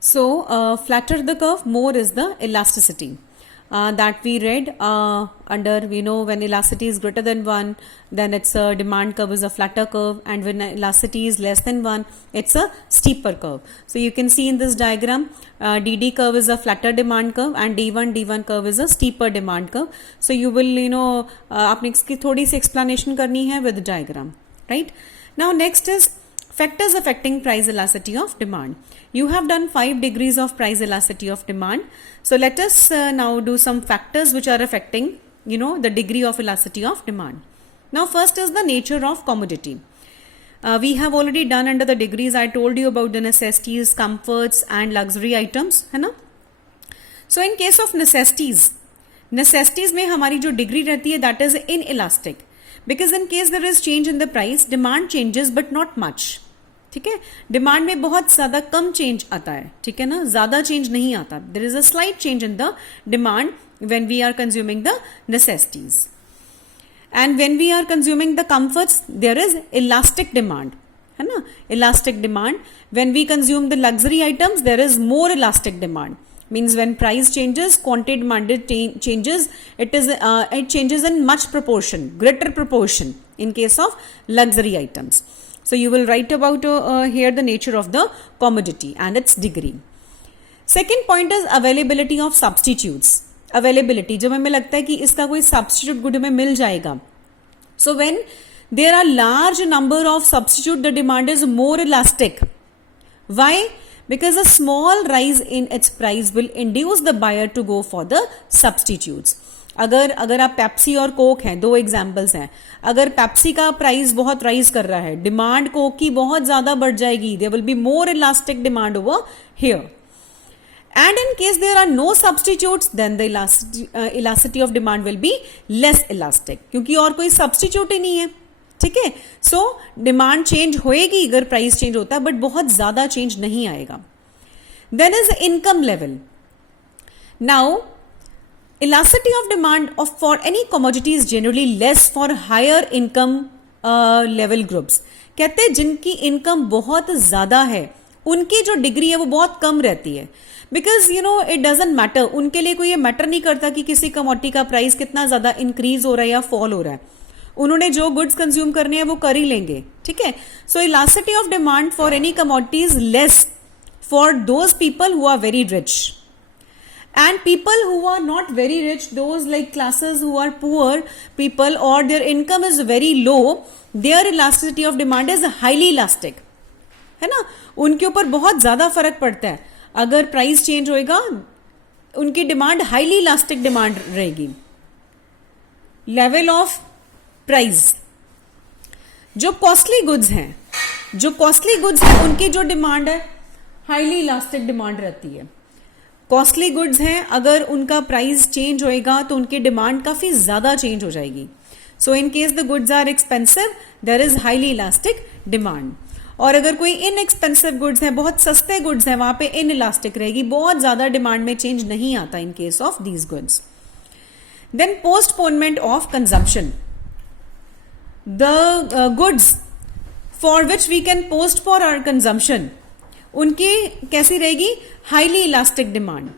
So, flatter the curve, more is the elasticity. That we read under, we know when elasticity is greater than 1, then it's a demand curve is a flatter curve, and when elasticity is less than 1, it's a steeper curve. So you can see in this diagram, DD curve is a flatter demand curve and D1 curve is a steeper demand curve. So you will, आपने इसकी थोड़ी सी explanation करनी है with diagram, right? Now next is factors affecting price elasticity of demand. You have done 5 degrees of price elasticity of demand. So let us now do some factors which are affecting, the degree of elasticity of demand. Now first is the nature of commodity. We have already done under the degrees. I told you about the necessities, comforts and luxury items, है ना? So in case of necessities में हमारी जो degree रहती है that is inelastic. Because in case there is change in the price, demand changes but not much. ठीक है, demand में बहुत ज्यादा कम चेंज आता है, ठीक है ना, ज्यादा चेंज नहीं आता. There is a slight change in the demand when we are consuming the necessities. And when we are consuming the comforts there is elastic demand, है ना, elastic demand. When we consume the luxury items there is more elastic demand. Means when price changes, quantity demanded changes. It changes in much proportion, greater proportion in case of luxury items. So you will write about here the nature of the commodity and its degree. Second point is availability of substitutes. Availability, जब हमें लगता है कि इसका कोई substitute good हमें मिल जाएगा. So when there are large number of substitute, the demand is more elastic. Why? Because a small rise in its price will induce the buyer to go for the substitutes. अगर आप Pepsi और Coke हैं, 2 examples हैं. अगर Pepsi का price बहुत rise कर रहा है, डिमांड कोक की बहुत ज्यादा बढ़ जाएगी. There will be more elastic demand over here. And in case there are no substitutes, then the elasticity of demand will be less elastic, क्योंकि और कोई सब्सटीट्यूट ही नहीं है. ठीक है, सो डिमांड चेंज होएगी अगर प्राइस चेंज होता है, बट बहुत ज्यादा चेंज नहीं आएगा. Then is income level. Now elasticity of demand for any commodity is generally less for higher income level groups. कहते हैं जिनकी इनकम बहुत ज्यादा है उनकी जो डिग्री है वो बहुत कम रहती है. बिकॉज इट डजेंट मैटर, उनके लिए कोई ये मैटर नहीं करता कि किसी कमोडिटी का प्राइस कितना ज्यादा इंक्रीज हो रहा है या फॉल हो रहा है. उन्होंने जो गुड्स कंज्यूम करने हैं वो कर ही लेंगे. ठीक है, so elasticity of demand for any commodity is less for those people who are very rich. And people who are not very rich, those like classes who are poor people or their income is very low, their elasticity of demand is highly elastic. है ना, उनके ऊपर बहुत ज्यादा फर्क पड़ता है. अगर प्राइस चेंज होएगा उनकी डिमांड हाईली इलास्टिक डिमांड रहेगी. लेवल ऑफ प्राइस, जो कॉस्टली गुड्स हैं उनकी जो डिमांड है हाईली इलास्टिक डिमांड रहती है. कॉस्टली गुड्स हैं, अगर उनका प्राइस चेंज होएगा तो उनकी डिमांड काफी ज्यादा चेंज हो जाएगी. So in case the goods are expensive there is highly elastic demand. और अगर कोई इनएक्सपेंसिव गुड्स हैं, बहुत सस्ते गुड्स हैं, वहां पे इन इलास्टिक रहेगी, बहुत ज्यादा डिमांड में चेंज नहीं आता in case of these goods. Then postponement of consumption. The goods for which we can post for our consumption, उनकी कैसी रहेगी, highly elastic demand,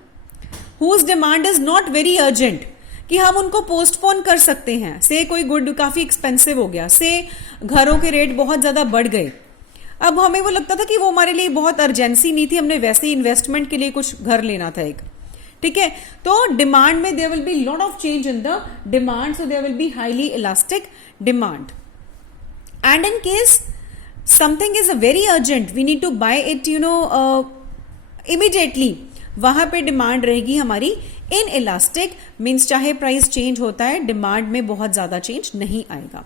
whose demand is not very urgent, कि हम उनको पोस्टपोन कर सकते हैं. से कोई गुड काफी एक्सपेंसिव हो गया, से घरों के रेट बहुत ज्यादा बढ़ गए, अब हमें वो लगता था कि वो हमारे लिए बहुत अर्जेंसी नहीं थी, हमने वैसे ही इन्वेस्टमेंट के लिए कुछ घर लेना था एक. ठीक है, तो डिमांड में there will be lot of change in the demand, so there will be highly elastic demand. And in case something is very urgent, we need to buy it immediately, वहां पे डिमांड रहेगी हमारी in elastic. Means चाहे price change होता है demand में बहुत ज्यादा चेंज नहीं आएगा.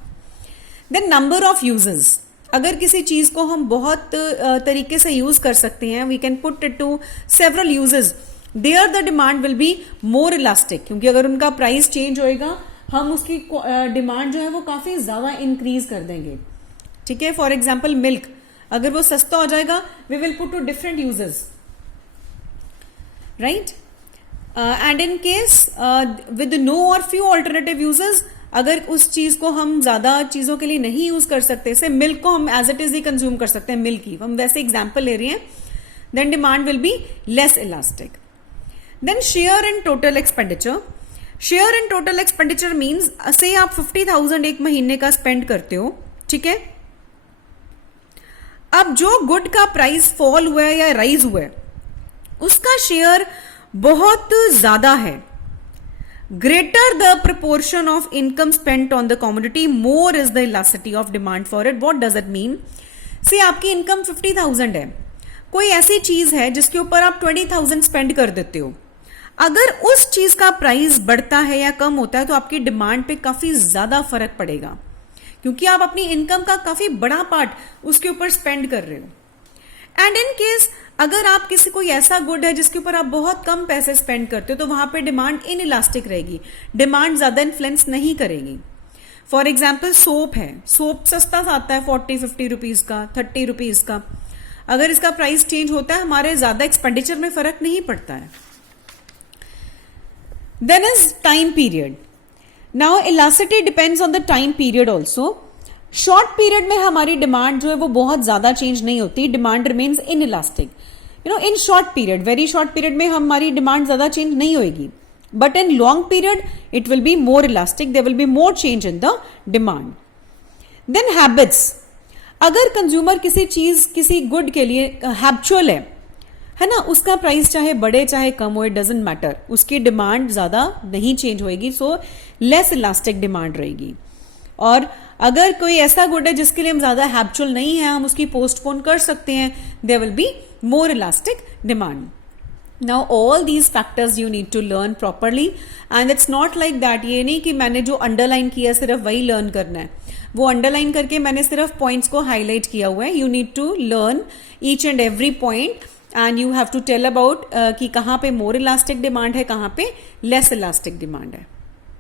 देन नंबर ऑफ यूजेस, अगर किसी चीज को हम बहुत तरीके से यूज कर सकते हैं, we can put it to several uses, there the demand will be more elastic, क्योंकि अगर उनका प्राइस चेंज होएगा हम उसकी डिमांड जो है वो काफी ज्यादा इंक्रीज कर देंगे. ठीक है, फॉर एग्जाम्पल मिल्क, अगर वो सस्ता हो जाएगा we will put to different uses, right. And in case with no or few alternative uses, अगर उस चीज को हम ज्यादा चीजों के लिए नहीं यूज कर सकते, से मिल्क को हम एज इट इज ही कंज्यूम कर सकते हैं, मिल्क ही हम वैसे एग्जाम्पल ले रहे हैं, then demand will be less elastic. Then sheer and total expenditure. Share and total expenditure means से आप 50,000 एक महीने का स्पेंड करते हो, ठीक है. अब जो गुड का प्राइस फॉल हुआ है या राइज हुआ है उसका शेयर बहुत ज्यादा है. Greater the proportion of income spent on the commodity more is the elasticity of demand for it. What does it mean? से आपकी इनकम 50,000 है, कोई ऐसी चीज है जिसके ऊपर आप 20,000 स्पेंड कर देते हो. अगर उस चीज का प्राइस बढ़ता है या कम होता है तो आपकी डिमांड पे काफी ज्यादा फर्क पड़ेगा, क्योंकि आप अपनी इनकम का काफी बड़ा पार्ट उसके ऊपर स्पेंड कर रहे हो. एंड इन केस अगर आप किसी कोई ऐसा गुड है जिसके ऊपर आप बहुत कम पैसे स्पेंड करते हो तो वहां पे डिमांड इनइलास्टिक रहेगी, डिमांड ज्यादा इन्फ्लुएंस नहीं करेगी. फॉर एग्जाम्पल सोप है, सोप सस्ता आता है 40-50 रुपीज का, 30 रुपीज का. अगर इसका प्राइस चेंज होता है हमारे ज्यादा एक्सपेंडिचर में फर्क नहीं पड़ता है. Then is time period. Now elasticity depends on the time period also. Short period में हमारी डिमांड जो है वो बहुत ज्यादा चेंज नहीं होती, demand remains inelastic. In short period, very short period में हमारी डिमांड ज्यादा चेंज नहीं होगी. But in long period, it will be more elastic. There will be more change in the demand. Then habits. अगर consumer किसी चीज किसी good के लिए हैबिचुअल है ना, उसका प्राइस चाहे बढ़े चाहे कम हो, इट डजेंट मैटर, उसकी डिमांड ज्यादा नहीं चेंज होएगी, सो लेस इलास्टिक डिमांड रहेगी. और अगर कोई ऐसा गुड है जिसके लिए हम ज्यादा हैबिचुअल नहीं है, हम उसकी पोस्टपोन कर सकते हैं, there will be more elastic demand. Now all these factors you need to learn properly and it's not like that. ये नहीं कि मैंने जो अंडरलाइन किया सिर्फ वही लर्न करना है, वो अंडरलाइन करके मैंने सिर्फ पॉइंट्स को हाईलाइट किया हुआ है. You need to learn each and every point and you have to tell about कि कहाँ पे मोर इलास्टिक डिमांड है, कहाँ पे लेस इलास्टिक डिमांड है.